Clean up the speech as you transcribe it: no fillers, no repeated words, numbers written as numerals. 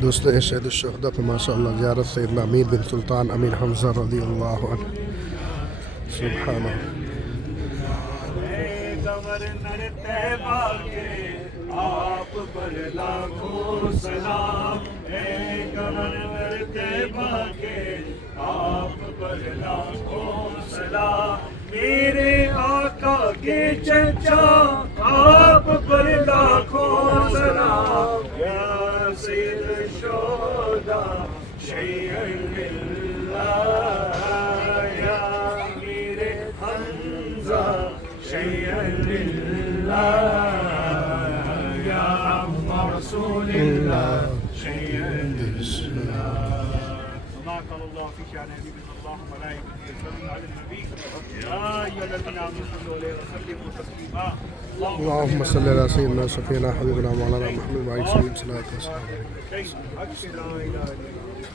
दोस्तों शहीद शुहदा पे माशाअल्लाह ज़ियारत सैयदना अमीर बिन सुल्तान अमीर हमज़ा रज़ियल्लाहु अन्हु। सुभान गवर्नर तैयबा के आप पर लाखों सलाम है। गवर्नर तैयबा के आप पर लाखों सलाम। मेरे आका के चचा आप पर लाखों सलाम। या सैयद शुहदा शैय्यिल्लाह या मेरे हमज़ा शैय्यिल्लाह या अम्मा रसूलिल्लाह शैय्यिल्लाह। ما قال الله في شأن نبينا الله وملائكته يصلون على النبي يا أيها الذين آمنوا صلوا عليه وسلموا تسليما. اللهم صل على سيدنا شفينا حبيبنا مولانا محمد وعلى آله وصحبه وسلم. لا إله إلا الله.